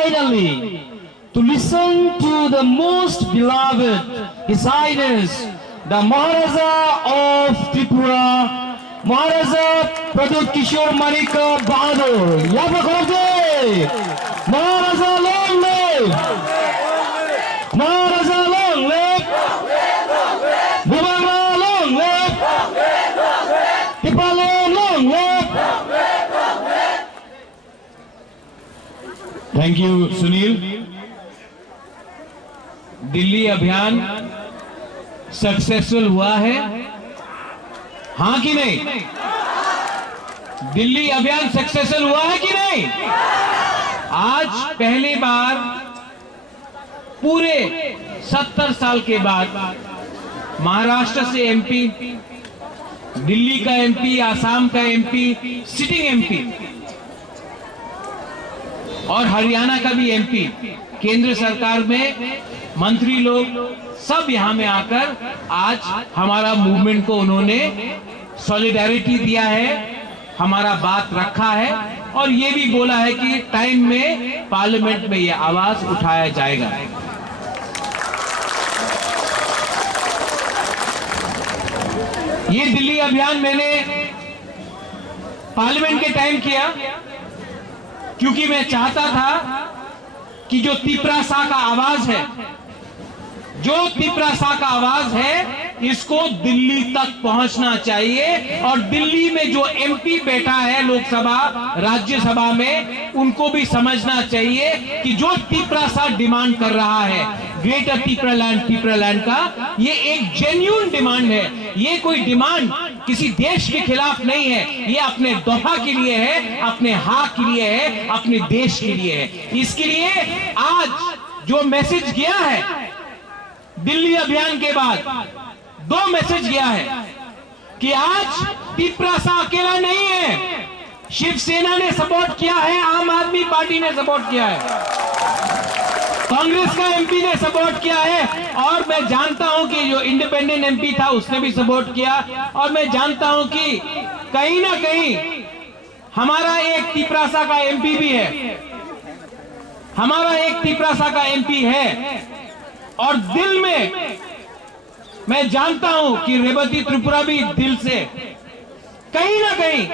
finally to listen to the most beloved, His Highness, the Maharaja of Tripura, Maharaja Pradut Kishore Manika Bahadur. Maharaja long live! Maharaja long live! Bubanga long live! Tipale long live! Thank you, Sunil. Delhi अभियान successful हुआ है, हाँ कि नहीं? दिल्ली अभियान successful हुआ है कि नहीं? आज पहली बार पूरे 70 साल के बाद महाराष्ट्र से एमपी, दिल्ली का एमपी, आसाम का एमपी, सिटिंग एमपी और हरियाणा का भी एमपी, केंद्र सरकार में मंत्री लोग सब यहां में आकर आज हमारा मूवमेंट को उन्होंने सॉलिडारिटी दिया है, हमारा बात रखा है और ये भी बोला है कि टाइम में पार्लियामेंट में ये आवाज उठाया जाएगा। ये दिल्ली अभियान मैंने पार्लियामेंट के टाइम किया क्योंकि मैं चाहता था कि जो तिपरासा का आवाज है, जो तिपरासा का आवाज है, इसको दिल्ली तक पहुंचना चाहिए और दिल्ली में जो एमपी बैठा है लोकसभा, राज्यसभा में, उनको भी समझना चाहिए कि जो तिपरासा डिमांड कर रहा है ग्रेटर तिपरालैंड का, ये एक जेन्युइन डिमांड है। ये कोई डिमांड किसी देश के खिलाफ नहीं है, ये अपने दोहा के लिए है, अपने हक के लिए है, अपने देश के लिए है। इसके लिए आज जो मैसेज गया है दिल्ली अभियान के बाद, 2 मैसेज गया है कि आज तिपरासा अकेला नहीं है, शिवसेना ने सपोर्ट किया है, आम आदमी पार्टी ने सपोर्ट किया है, कांग्रेस का एमपी ने सपोर्ट किया है और मैं जानता हूं कि जो इंडिपेंडेंट एमपी था उसने भी सपोर्ट किया और मैं जानता हूं कि कहीं ना कहीं हमारा एक तिपरासा का एमपी भी है, हमारा एक तिपरासा का एमपी है और दिल में मैं जानता हूं कि रेवती त्रिपुरा भी दिल से कहीं ना कहीं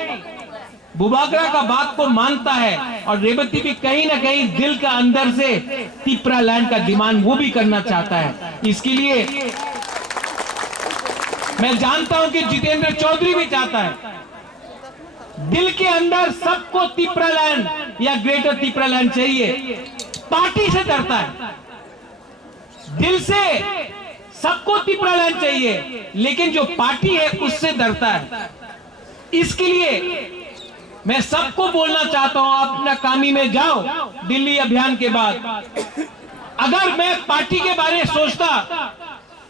बुबागरा का बात को मानता है और रेवती भी कहीं ना कहीं दिल का अंदर से तिपरालैंड का डिमांड वो भी करना चाहता है। इसके लिए मैं जानता हूं कि जितेंद्र चौधरी भी चाहता है, दिल के अंदर सबको तिपरालैंड या ग्रेटर तिपरालैंड चाहिए, पार्टी से डरता है, दिल से सबको तिपरालैंड चाहिए लेकिन जो पार्टी है उससे डरता है। इसके लिए मैं सबको बोलना चाहता हूं, आप अपना कामी में जाओ दिल्ली अभियान के बाद। अगर मैं पार्टी के बारे में सोचता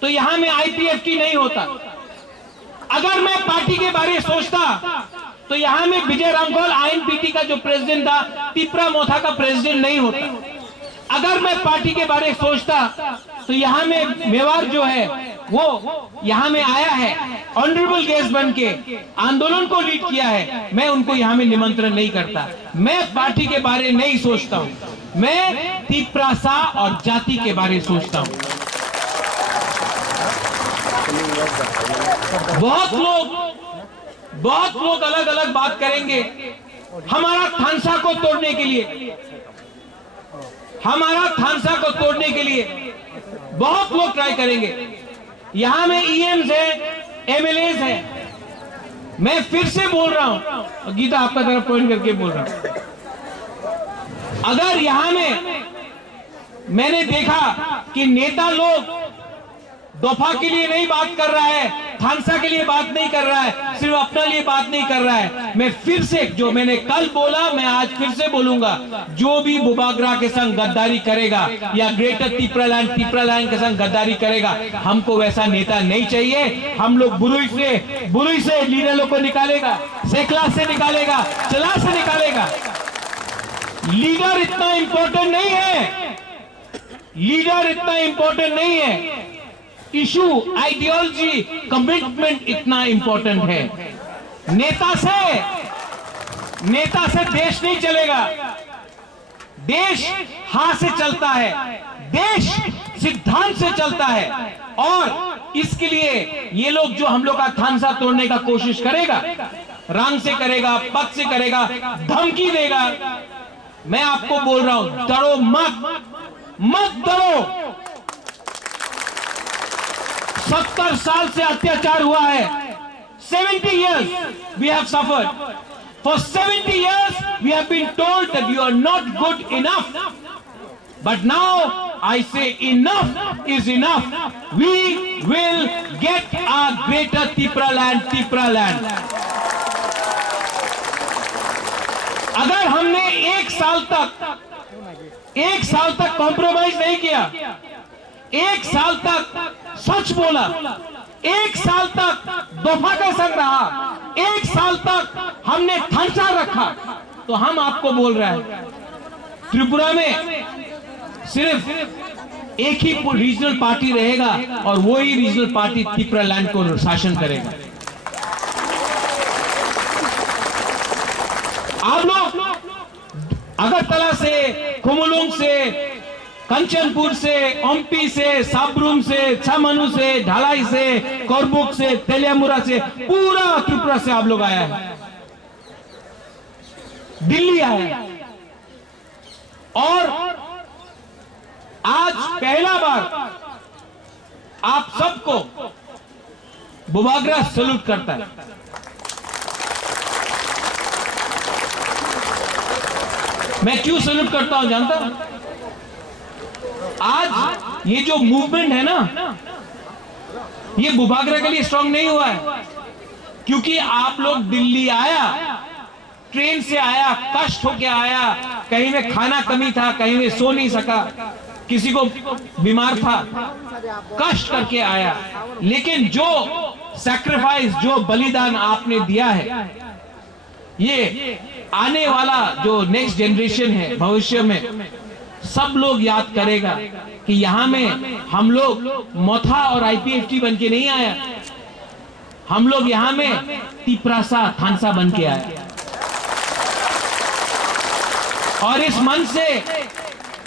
तो यहां में आईपीएफटी नहीं होता, अगर मैं पार्टी के बारे में सोचता तो यहां में विजय रामघोल आईएनपीटी का जो प्रेसिडेंट था, तिपरा मोथा का प्रेसिडेंट नहीं होता, अगर मैं पार्टी के बारे में सोचता तो यहां में मेवाड़ जो है वो यहां में आया है, ऑनरेबल गेस्ट बन के आंदोलन को लीड किया है, मैं उनको यहां में निमंत्रण नहीं करता। मैं पार्टी के बारे में नहीं सोचता हूं, मैं तिपरासा और जाति के बारे में सोचता हूं। बहुत लोग अलग अलग बात करेंगे, हमारा थानसा को तोड़ने के लिए, हमारा थानसा को तोड़ने के लिए बहुत लोग ट्राई करेंगे। यहां में ईएम्स है, एमएलएस है, मैं फिर से बोल रहा हूं, गीता आपका तरफ पॉइंट करके बोल रहा हूं, अगर यहां में मैंने देखा कि नेता लोग दफा के लिए नहीं बात कर रहा है, थानसा के लिए बात नहीं कर रहा है, सिर्फ अपने लिए बात नहीं कर रहा है, मैं फिर से जो मैंने कल बोला मैं आज फिर से बोलूंगा, जो भी बुबागरा के संग गद्दारी करेगा या ग्रेटर तिपरालैंड के संग गद्दारी करेगा, हमको वैसा नेता नहीं चाहिए। हम लोग बुरुई से लीडरों को निकालेगा, सेकला से निकालेगा, चला से निकालेगा। लीडर इतना इंपॉर्टेंट नहीं है, लीडर इतना इंपॉर्टेंट नहीं है, इशू, आइडियोलॉजी, कमिटमेंट इतना इंपॉर्टेंट है। नेता से देश नहीं चलेगा, देश हाथ से चलता है, देश सिद्धांत से चलता है, और इसके लिए ये लोग जो हम लोग का थानसा तोड़ने का कोशिश करेगा, रंग से करेगा, पद से करेगा, धमकी देगा, मैं आपको बोल रहा हूं, डरो मत, मत डरो। 70 साल से अत्याचार हुआ है। 70 years we have suffered. For 70 years we have been told that you are not good enough. But now I say enough is enough. We will get our greater Tripura land, Tripura land. अगर हमने एक साल तक compromise नहीं किया, एक साल तक सच बोला, एक साल तक दफा का संग रहा, एक साल तक हमने थानसा रखा, तो हम आपको बोल रहे हैं त्रिपुरा में सिर्फ एक ही रीजनल पार्टी रहेगा और वो ही रीजनल पार्टी त्रिपुरा लैंड को शासन करेगा। आप लोग अगरतला से, कुमलुंग से, कंचनपुर से, ओम्पी से, साबरूम से, छमनु से, ढलाई से, कोरबुक से, तेलियामुरा से, पूरा त्रिपुरा से आप लोग आया है, दिल्ली आया है, और आज पहला बार आप सबको बुबागरा सैल्यूट करता है। मैं क्यों सैल्यूट करता हूं जानता हूं? आज ये जो मूवमेंट है ना, ये बुबागरा के लिए स्ट्रांग नहीं हुआ है, क्योंकि आप लोग दिल्ली आया, ट्रेन से आया, कष्ट होके आया, कहीं में खाना कमी था, कहीं में सो नहीं सका, किसी को बीमार था, कष्ट करके आया, लेकिन जो सैक्रिफाइस, जो बलिदान आपने दिया है, ये आने वाला जो नेक्स्ट जनरेशन है, भविष्य में सब लोग याद करेगा कि यहां में हम लोग मोथा और आईपीएफटी बन के नहीं आया, हम लोग यहां में तिपरासा थानसा बन के आया। और इस मन से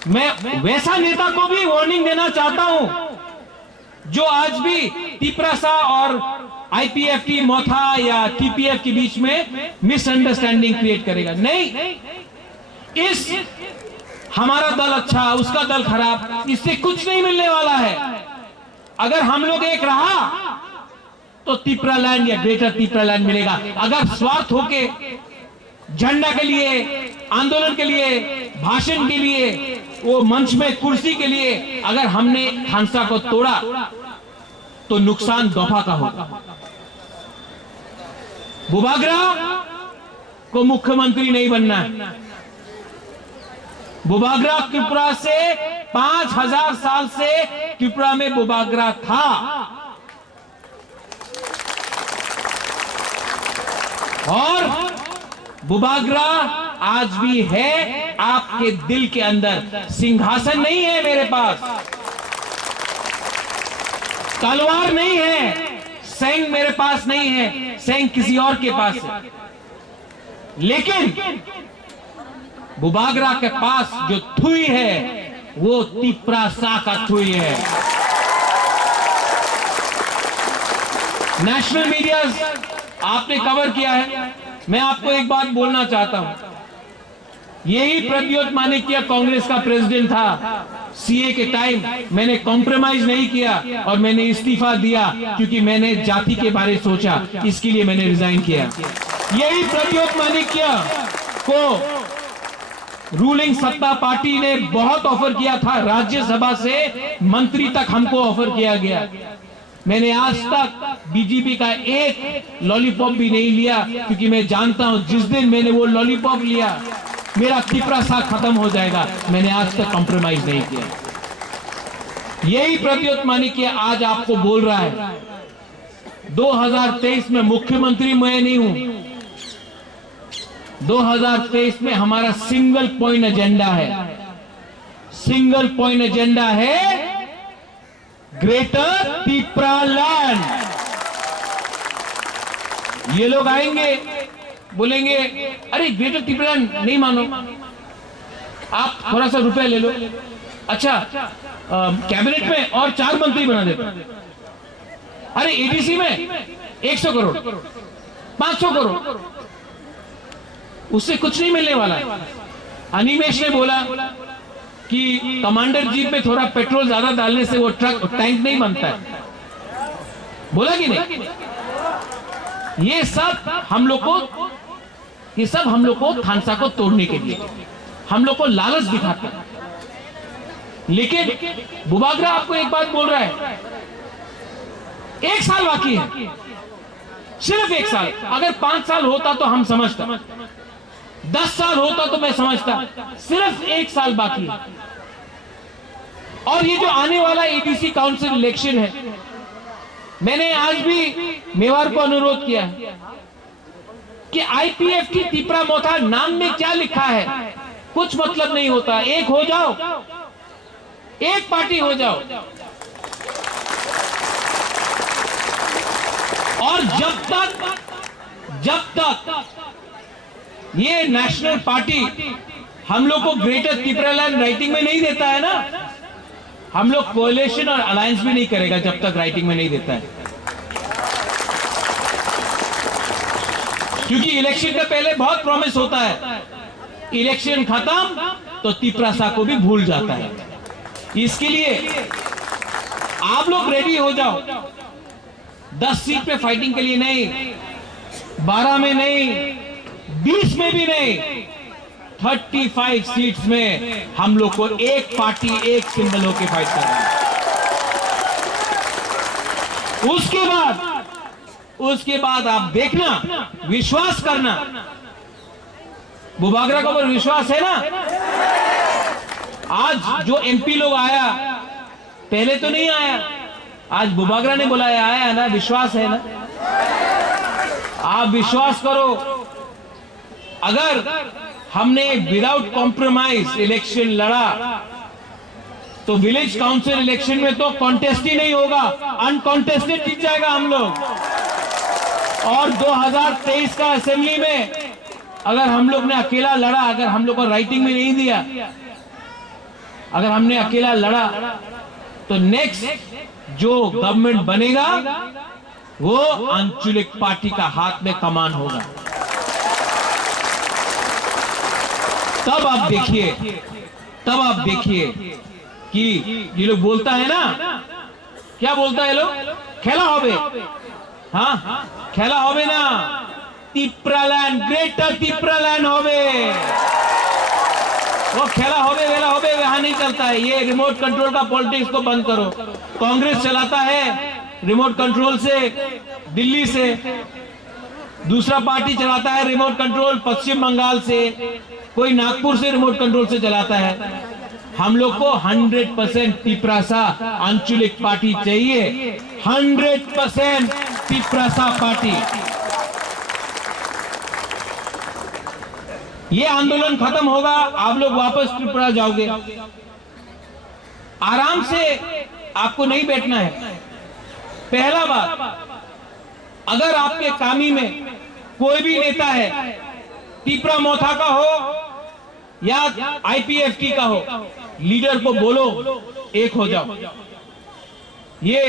मैं वैसा नेता को भी वार्निंग देना चाहता हूं जो आज भी तिपरासा और आईपीएफटी, मोथा या टीपीएफ के बीच में मिसअंडरस्टैंडिंग क्रिएट करेगा। नहीं, इस हमारा दल अच्छा, उसका दल खराब, इससे कुछ नहीं मिलने वाला है। अगर हम लोग एक रहा तो त्रिपुरा लैंड या ग्रेटर त्रिपुरा लैंड मिलेगा। अगर स्वार्थ होके झंडा के लिए, आंदोलन के लिए, भाषण के लिए, वो मंच में कुर्सी के लिए अगर हमने थानसा को तोड़ा तो नुकसान दफा का होगा। बुबागरा को मुख्यमंत्री नहीं बनना है। बुबागरा त्रिपुरा से 5000 साल से त्रिपुरा में बुबागरा था, और बुबागरा आज भी है आपके दिल के अंदर। सिंहासन नहीं है मेरे पास, तलवार नहीं है, सैंग मेरे पास नहीं है, सैंग किसी और के पास है, लेकिन बुबागरा के पास जो थुई है वो तिपरासा का थुई है। नेशनल मीडिया आपने कवर किया है। मैं आपको एक बात बोलना चाहता हूं, यही प्रद्योत माणिक्य कांग्रेस का प्रेसिडेंट था। सीए के टाइम मैंने कॉम्प्रोमाइज नहीं किया और मैंने इस्तीफा दिया, क्योंकि मैंने जाति के बारे में सोचा, इसके लिए मैंने रिजाइन किया। यही प्रद्योत माणिक्य को रूलिंग सत्ता पार्टी ने बहुत ऑफर किया था, राज्यसभा से मंत्री तक हमको ऑफर किया गया। मैंने आज तक बीजेपी का एक लॉलीपॉप भी नहीं लिया, क्योंकि मैं जानता हूं जिस दिन मैंने वो लॉलीपॉप लिया मेरा त्रिपुरा सा खत्म हो जाएगा। मैंने आज तक कॉम्प्रोमाइज नहीं किया। यही प्रद्योत माणिक्य आज आपको बोल रहा है 2023 में मुख्यमंत्री मैं नहीं हूं, 2023 में हमारा सिंगल पॉइंट एजेंडा है, सिंगल पॉइंट एजेंडा है ग्रेटर त्रिपुरा लैंड। ये लोग आएंगे बोलेंगे अरे ग्रेटर त्रिपुरा लैंड नहीं मानो, आप थोड़ा सा रुपए ले लो, अच्छा कैबिनेट में और 4 मंत्री बना देते। अरे एडीसी में 100 करोड़ 500 करोड़, उससे कुछ नहीं मिलने वाला है। अनिमेश ने बोला कि कमांडर जीप में थोड़ा पेट्रोल ज्यादा डालने से वो टैंक नहीं बनता है, बोला कि नहीं? ये सब हम लोग को थानसा को तोड़ने के लिए हम लोग को लालच दिखाते हैं। लेकिन बुबागरा आपको एक बात बोल रहा है, 1 साल बाकी है, सिर्फ 1 साल। अगर 5 साल होता तो हम समझता, 10 साल होता तो मैं समझता, सिर्फ 1 साल बाकी है। और ये जो आने वाला एडीसी काउंसिल इलेक्शन है, मैंने आज भी मेवाड़ को अनुरोध किया है कि आईपीएफटी तिपरा मोथा नाम में क्या लिखा है कुछ मतलब नहीं होता, एक हो जाओ, एक पार्टी हो जाओ। और जब तक ये नेशनल पार्टी हम लोग को ग्रेटर तिपरालैंड राइटिंग में नहीं देता है ना, हम लोग कोalition और अलायंस भी नहीं करेगा जब तक राइटिंग में नहीं देता है। क्योंकि इलेक्शन के पहले बहुत प्रॉमिस होता है, इलेक्शन खत्म तो तिपरासा को भी भूल जाता है। इसके लिए आप लोग रेडी हो जाओ, 10 सीट पे फाइटिंग के लिए नहीं, 12 में नहीं, 20 में भी नहीं, 35 सीट्स में हम लोग को एक पार्टी एक सिंबल होकर फाइट करना है। उसके बाद आप देखना, विश्वास करना। बुबागरा को विश्वास है ना? आज जो एमपी लोग आया, पहले तो नहीं आया, आज बुबागरा ने बुलाया, आया ना, विश्वास है ना? आप विश्वास करो, अगर हमने विदाउट कॉम्प्रोमाइज इलेक्शन लड़ा तो विलेज काउंसिल इलेक्शन में तो कॉन्टेस्ट ही नहीं होगा, अनकॉन्टेस्टेड जीत जाएगा हम लोग। और 2023 का असेंबली में अगर हम लोग ने अकेला लड़ा, अगर हम लोग को राइटिंग में नहीं दिया, अगर हमने अकेला लड़ा तो नेक्स्ट जो गवर्नमेंट बनेगा वो आंचलिक पार्टी का हाथ में कमान होगा। तब आप देखिए कि ये लोग बोलता है ना, क्या बोलता है लोग, खेला होबे, हाँ खेला होबे ना, तिपरालैंड, ग्रेटर तिपरालैंड होबे, वो खेला होबे वेला होबे वहां नहीं चलता है। ये रिमोट कंट्रोल का पॉलिटिक्स को बंद करो। कांग्रेस चलाता है रिमोट कंट्रोल से दिल्ली से, दूसरा पार्टी चलाता है रिमोट कंट्रोल पश्चिम बंगाल से, कोई नागपुर से रिमोट कंट्रोल से चलाता है। हम लोग को 100% तिपरासा आंचलिक पार्टी चाहिए, 100% तिपरासा पार्टी। ये आंदोलन खत्म होगा, आप लोग वापस त्रिपुरा जाओगे। आराम से आपको नहीं बैठना है। पहला बात, अगर आपके कामी में कोई भी नेता है, तिपरा मोथा का हो या आईपीएफटी का हो, लीडर को बोलो एक हो जाओ। ये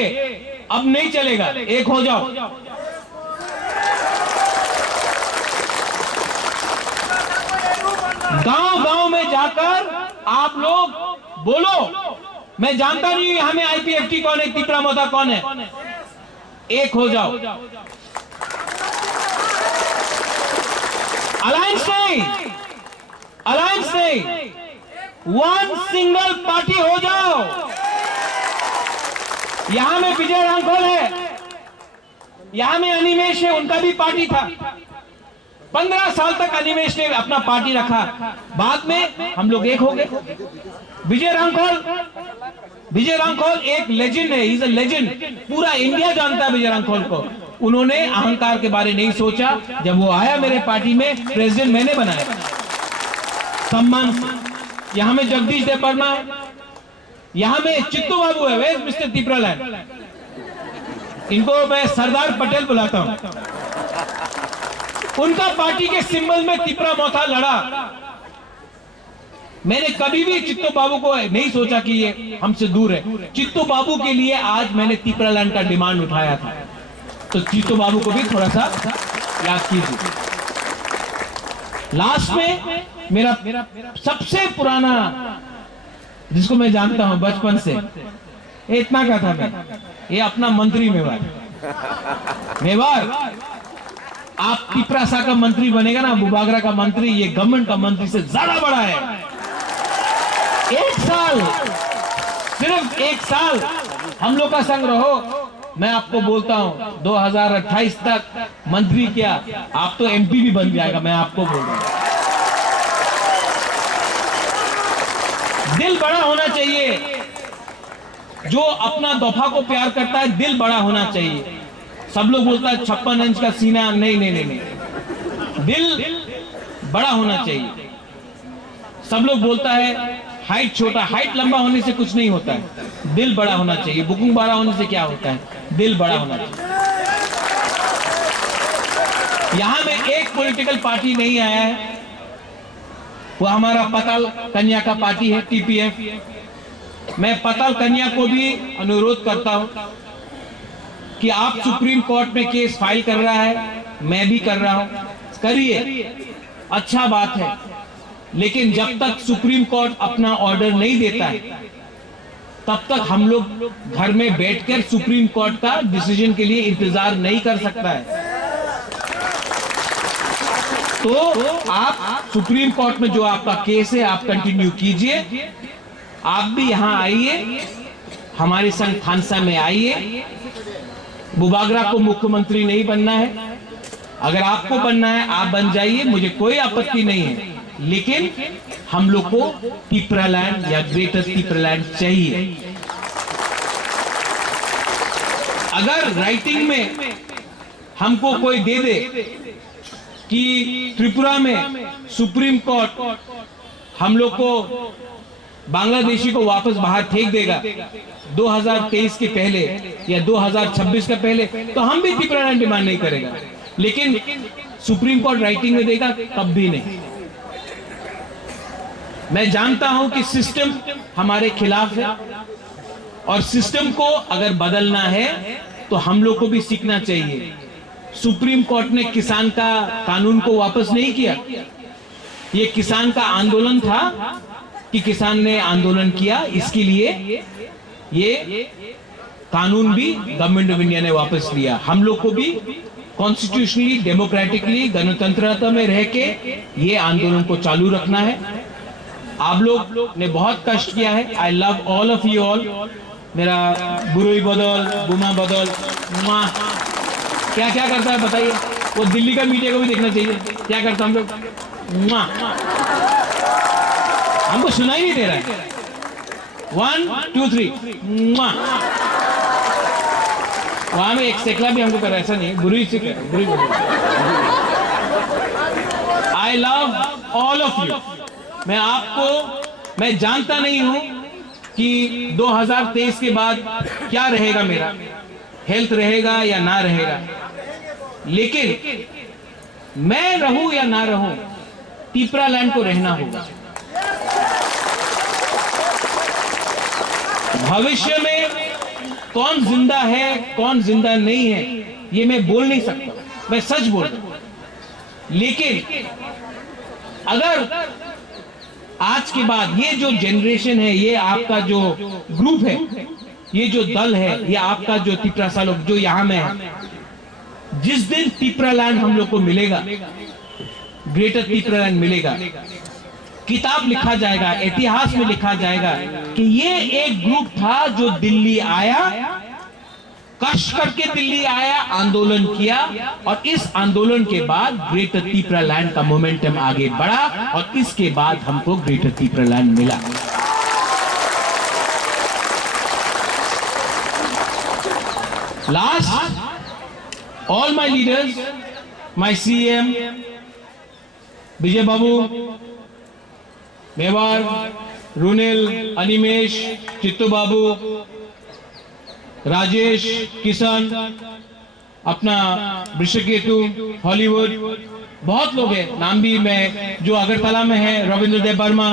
अब नहीं चलेगा, एक हो जाओ। गांव-गांव में जाकर आप लोग बोलो, मैं जानता नहीं हमें आईपीएफटी कौन है, तिपरा मोथा कौन है, एक हो जाओ। अलायंस नहीं, वन सिंगल पार्टी हो जाओ। यहां में विजय रांखोल है, यहां में अनिमेश है, उनका भी पार्टी था। 15 साल तक अनिमेश ने अपना पार्टी रखा, बाद में हम लोग एक हो गए। विजय रांखोल एक लेजेंड है, इज अ लेजेंड, पूरा इंडिया जानता है विजय रांखोल को। उन्होंने अहंकार के बारे नहीं सोचा, जब वो आया मेरे पार्टी में, प्रेसिडेंट मैंने बनाया, सम्मान। यहां में जगदीश देव वर्मा, यहां में चित्तू बाबू है, वे मिस्टर तिपरालैंड, इनको मैं सरदार पटेल बुलाता हूं। उनका पार्टी के सिंबल में तिपरा मोथा लड़ा, मैंने कभी भी चित्तो बाबू को नहीं सोचा कि ये हमसे दूर है। चित्तो बाबू के लिए आज मैंने तिपरालैंड का डिमांड उठाया था, तो चित्तो बाबू को भी थोड़ा सा याद कीजिए। लास्ट में मेरा सबसे पुराना, जिसको मैं जानता हूं बचपन से, इतना का था मैं, ये अपना मंत्री मेवार आप पिपरासा का मंत्री बनेगा ना, बुबागरा का मंत्री, ये गवर्नमेंट का मंत्री से ज्यादा बड़ा है। एक साल, सिर्फ एक साल हम लोग का संग रहो, मैं आपको बोलता हूं 2028 तक मंत्री क्या, आप तो एमपी भी बन जाएगा, मैं आपको बोल रहा हूं। दिल बड़ा होना चाहिए, जो अपना दफा को प्यार करता है दिल बड़ा होना चाहिए। सब लोग बोलता है 56 इंच का सीना, नहीं नहीं नहीं नहीं, दिल बड़ा होना चाहिए। सब लोग बोलता है हाइट छोटा, हाइट लंबा होने से कुछ नहीं होता है, दिल बड़ा होना चाहिए। बुकिंग बड़ा होने से क्या होता है, दिल बड़ा होना चाहिए। यहां में एक पॉलिटिकल पार्टी नहीं आया है, वो हमारा पताल कन्या का पार्टी है, टीपीएफ। मैं पताल कन्या को भी अनुरोध करता हूं कि आप सुप्रीम कोर्ट में केस फाइल कर रहा है, मैं भी कर रहा हूं, करिए, अच्छा बात है। लेकिन जब तक सुप्रीम कोर्ट अपना ऑर्डर नहीं देता है, तब तक हम लोग घर में बैठकर सुप्रीम कोर्ट का डिसीजन के लिए इंतजार नहीं कर सकता है। तो आप सुप्रीम कोर्ट में जो आपका केस है आप कंटिन्यू कीजिए। आप भी यहां आइए, हमारे संग थानसा में आइए। बुबागरा को मुख्यमंत्री नहीं बनना है, अगर आपको बनना है आप बन जाइए, मुझे कोई आपत्ति नहीं है। लेकिन हम लोग को तिपरालैंड या ग्रेटर तिपरालैंड चाहिए। अगर राइटिंग में हमको कोई दे दे कि त्रिपुरा में सुप्रीम कोर्ट हम लोग को बांग्लादेशी को वापस बाहर फेंक देगा 2023 के पहले या 2026 के पहले, तो हम भी तिपरालैंड डिमांड नहीं करेगा। लेकिन सुप्रीम कोर्ट राइटिंग में देगा तब भी नहीं। मैं जानता हूं कि सिस्टम हमारे खिलाफ है, और सिस्टम को अगर बदलना है तो हम लोग को भी सीखना चाहिए। सुप्रीम कोर्ट ने किसान का कानून को वापस नहीं किया, ये किसान का आंदोलन था कि किसान ने आंदोलन किया, इसके लिए ये कानून भी गवर्नमेंट ऑफ इंडिया ने वापस लिया। हम लोग को भी कॉन्स्टिट्यूशनली, डेमोक्रेटिकली, गणतंत्रता में रह के ये आंदोलन को चालू रखना है। आप लोग ने बहुत कष्ट किया है। I love all of you all. मेरा बुरुई बदल, बुमा बदल, क्या क्या करता है बताइए। वो दिल्ली का मीडिया को भी देखना चाहिए, क्या करता हम लोग, हमको सुनाई नहीं दे रहा है। 1 2 3 वहां में एक सेकला भी हमको कर, ऐसा नहीं, बुरी से कर, बुरी। I love all of you. मैं आपको, मैं जानता नहीं हूं कि 2023 के बाद क्या रहेगा, मेरा हेल्थ रहेगा या ना रहेगा, लेकिन मैं रहूं या ना रहूं, तिपरालैंड को रहना होगा। भविष्य में कौन जिंदा है कौन जिंदा नहीं है ये मैं बोल नहीं सकता, मैं सच बोल रहा हूं। लेकिन अगर आज के बाद ये जो जनरेशन है, ये आपका जो ग्रुप है, ये जो दल है, ये आपका जो तिपरासा लोग जो यहां में है, जिस दिन तिपरालैंड हम लोग को मिलेगा, ग्रेटर तिपरालैंड मिलेगा, किताब लिखा जाएगा, इतिहास में लिखा जाएगा कि ये एक ग्रुप था जो दिल्ली आया, कष्ट करके दिल्ली आया, आंदोलन किया, और इस आंदोलन के बाद ग्रेटर तिपरालैंड का मोमेंटम आगे बढ़ा, और इसके बाद हमको ग्रेटर तिपरालैंड मिला। Last, all my leaders, my CM, विजय बाबू, मेवार, रुनिल, अनिमेश, चित्तू बाबू, राजेश, किशन, अपना वृषकेतु, हॉलीवुड, बहुत लोग हैं, नाम भी मैं जो अगरतला में है, रविंद्र देव वर्मा,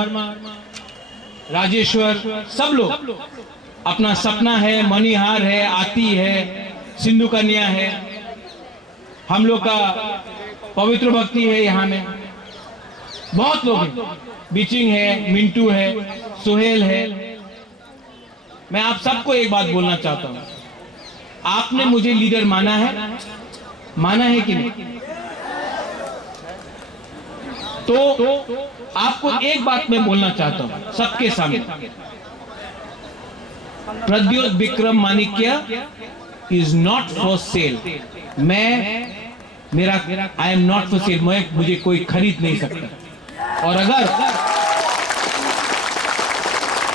राजेश्वर, सब लोग अपना सपना है, मणिहार है, आती है, सिंधु कन्या है, हम लोग का पवित्र भक्ति है, यहाँ में बहुत लोग हैं, बीचिंग है, मिंटू है, सुहेल है। मैं आप सबको एक बात बोलना चाहता हूं, आपने मुझे लीडर माना है कि नहीं? तो आपको एक बात मैं बोलना चाहता हूं सबके सामने, Pradyot Bikram Manikya is not for sale. I am not for sale, मुझे कोई खरीद नहीं सकता। और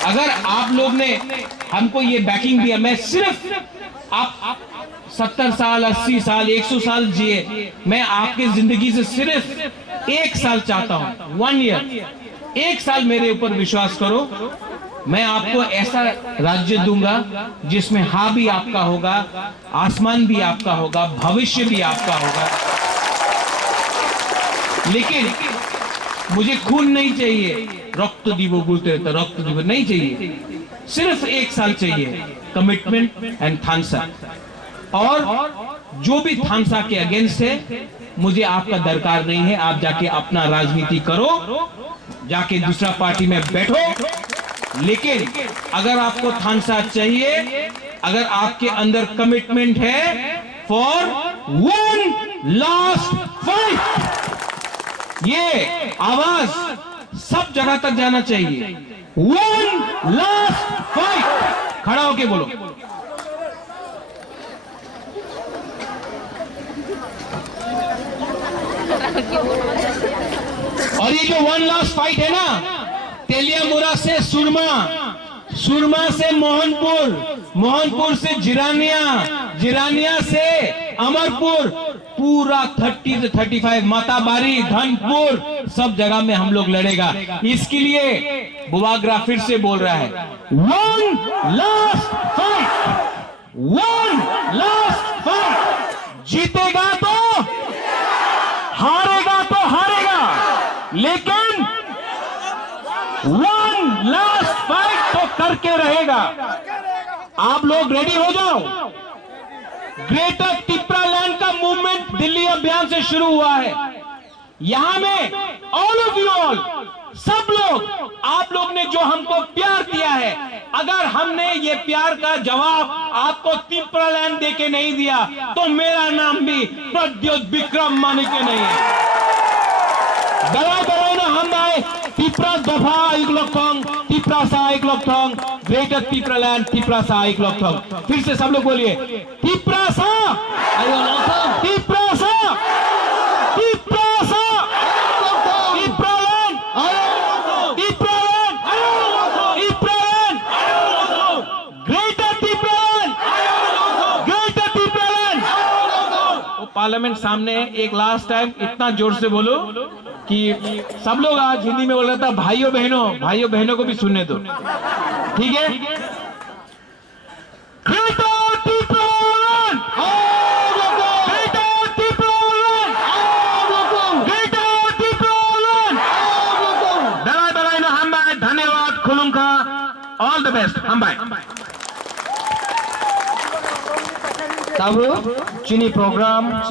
अगर आप लोग ने हमको ये बैकिंग दिया, मैं सिर्फ आप 70 साल 80 साल 100 साल जिए, मैं आपके जिंदगी से सिर्फ 1 साल चाहता हूं, 1 ईयर, 1 साल मेरे ऊपर विश्वास करो, मैं आपको ऐसा राज्य दूंगा जिसमें हाँ भी आपका होगा, आसमान भी आपका होगा, भविष्य भी आपका होगा। लेकिन मुझे खून नहीं चाहिए, रक्त दीवो बोलते रहते, रक्त दीवो नहीं चाहिए, सिर्फ 1 साल चाहिए, कमिटमेंट एंड थानसा। और जो भी थानसा के अगेंस्ट है, मुझे आपका दरकार नहीं है, आप जाके अपना राजनीति करो, जाके दूसरा पार्टी में बैठो। लेकिन अगर आपको थानसा चाहिए, अगर आपके अंदर कमिटमेंट है फॉर 1 लास्ट फाइट, ये आवाज सब जगह तक जाना चाहिए, 1 लास्ट फाइट। खड़ा होके बोलो। और ये जो 1 लास्ट फाइट है ना, तेलियामुरा से सुरमा, सुरमा से मोहनपुर, मोहनपुर से जिरानिया, जिरानिया से अमरपुर, पूरा 30 से 35 माताबारी, धनपुर, सब जगह में हम लोग लड़ेगा। इसके लिए बुवाग्रा फिर से बोल रहा है, 1 लास्ट फाइट, 1 लास्ट फाइट। जीतेगा तो हारेगा तो हारेगा, लेकिन 1 लास्ट फाइट तो करके रहेगा। आप लोग रेडी हो जाओ। ग्रेटर तिप्रालैंड का मूवमेंट दिल्ली अभियान से शुरू हुआ है। यहां में ऑल ऑफ यू ऑल, सब लोग, आप लोग ने जो हमको प्यार दिया है, अगर हमने ये प्यार का जवाब आपको तिप्रालैंड देके नहीं दिया, तो मेरा नाम भी प्रद्योत विक्रम माणिक्य नहीं है। दला हम आए तिप्रा दफा इकलॉथोंग, तिप्रा सा इकलॉथोंग, ग्रेटर तिप्रालैंड, तिप्रा सा इकलॉथोंग। फिर से सब लोग बोलिए, तिप्रा सा, तिप्रा सा, तिप्रा सा, तिप्रालैंड, तिप्रालैंड, तिप्रालैंड, ग्रेटर तिप्रालैंड, ग्रेटर तिप्रालैंड। पार्लियामेंट सामने है, एक लास्ट टाइम इतना जोर से बोलो कि सब लोग आज हिंदी में बोल रहा था, भाइयों बहनों को भी सुनने दो, ठीक है? Greater Tipraland, greater Tipraland, greater Tipraland. दलाई ना हम बाय, धन्यवाद, खुलुमका, ऑल द बेस्ट, हम बाय। तब चीनी प्रोग्राम